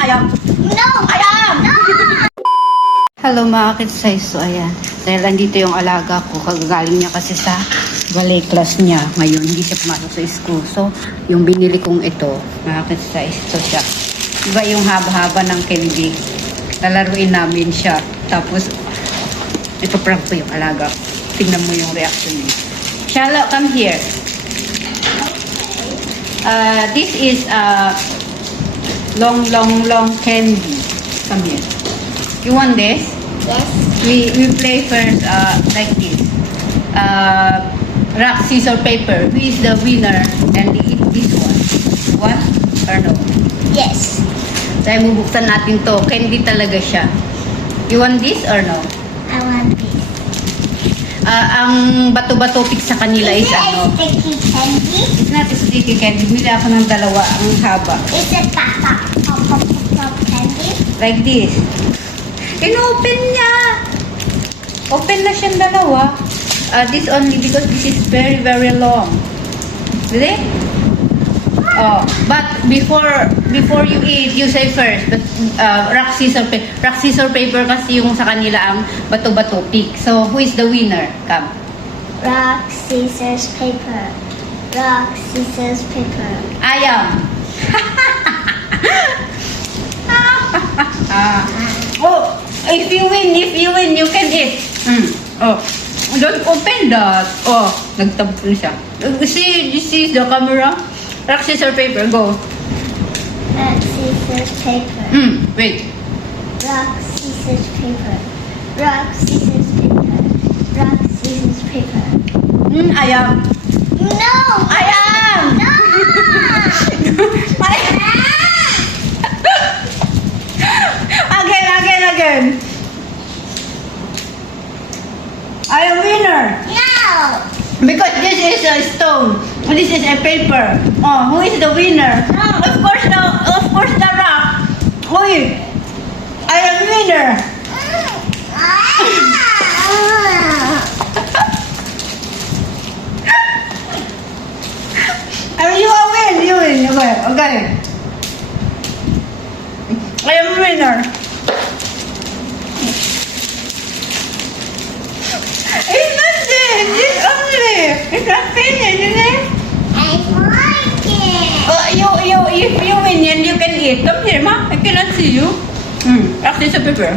Ayaw. No! Ayaw! No! Hello mga kitsay. So ayan, dahil andito yung alaga ko, kagagaling niya kasi sa ballet class niya. Ngayon, hindi siya pumasok sa school. So, yung binili kong ito, mga kitsay, ito siya. Iba yung haba-haba ng candy. Lalaruin namin siya. Tapos, ito prank ko yung alaga. Tingnan mo yung reaction niya. Shallow, come here. Uh, this is uh, long, long, long candy. Come here. You want this? Yes. We we play first uh, like this. Uh, rock, scissors, paper. Who is the winner? And eat this one. What or no? Yes. Dahil bubuksan natin to. Candy talaga siya. You want this or no? I want this. Uh, ang bato-bato pick sa kanila is, ano? a sticky candy? It's not a sticky candy. Bili ako ng dalawa. Ang haba. Is it pop pop pop pop pop pop candy? Like this. In-open niya. Open na siyang dalawa. Uh, this only because this is very, very long. Really? Oh, but before before you eat, you say first. But uh, rock scissors paper. Rock scissors paper kasi yung sa kanila ang bato-bato pick. So who is the winner? Come. Rock, scissors, paper. Rock, scissors, paper. I am. ah. Oh, if you win, if you win, you can eat. Mm. Oh, don't open that. Oh, nagtampo na siya. Uh, See, this is the camera. Rock, scissors, paper, go. Rock, scissors, paper. Mm, wait. Rock, scissors, paper. Rock, scissors, paper. Rock, scissors, paper. Mm, ayaw. No! Ayaw! No! I am! Again, again, again. I am winner. no! Because this is a stone. This is a paper. Oh, who is the winner? Of course the of course the rock. Wait. I am winner. Mean, you are win. You win. Win. Okay. I am winner. It's not this. I like it. Oh, you, if you win yan, you can eat. Come here, ma. I cannot see you. Hmm. Actually, sa paper.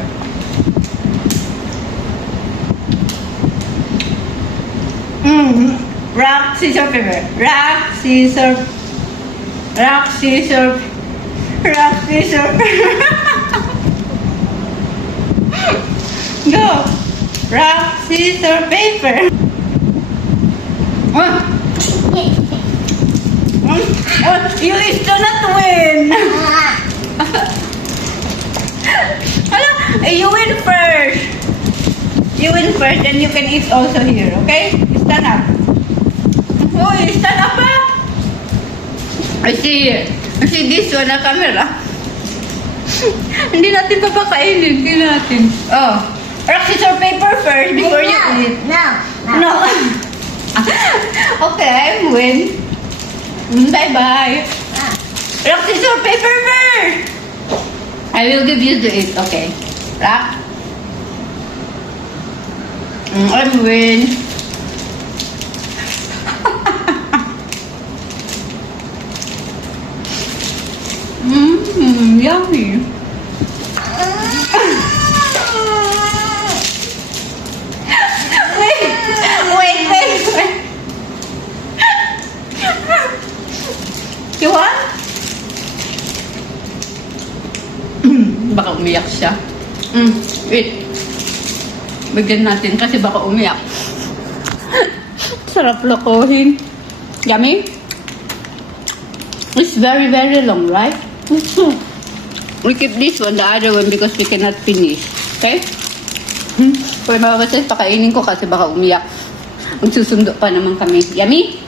Hmm. Rock, scissors, paper. Rock, scissors. Rock, scissors. Rock, scissors. Go. Rock, scissors, paper. Oh. Oh, you still not win. Hala, you win first. You win first and you can eat also here, okay? Stand up. Oh, stand up ah. I see, I see this one na camera. Hindi natin papakainin, hindi natin. Oh, rock, scissors, paper first before you eat. No, no. No. okay, I win. Bye bye. Ah. Rock, scissors, paper first. I will give you the eat. Okay. Rock. Mm, I win. Mmm, yummy. Umiyak siya. Mm, wait. Bigyan natin kasi baka umiyak. Sarap lokohin. Yummy? It's very, very long, right? We keep this one, the other one, because we cannot finish. Okay? Hmm. Kung mababasa, pakainin ko kasi baka umiyak. Magsusundo pa naman kami. Yummy?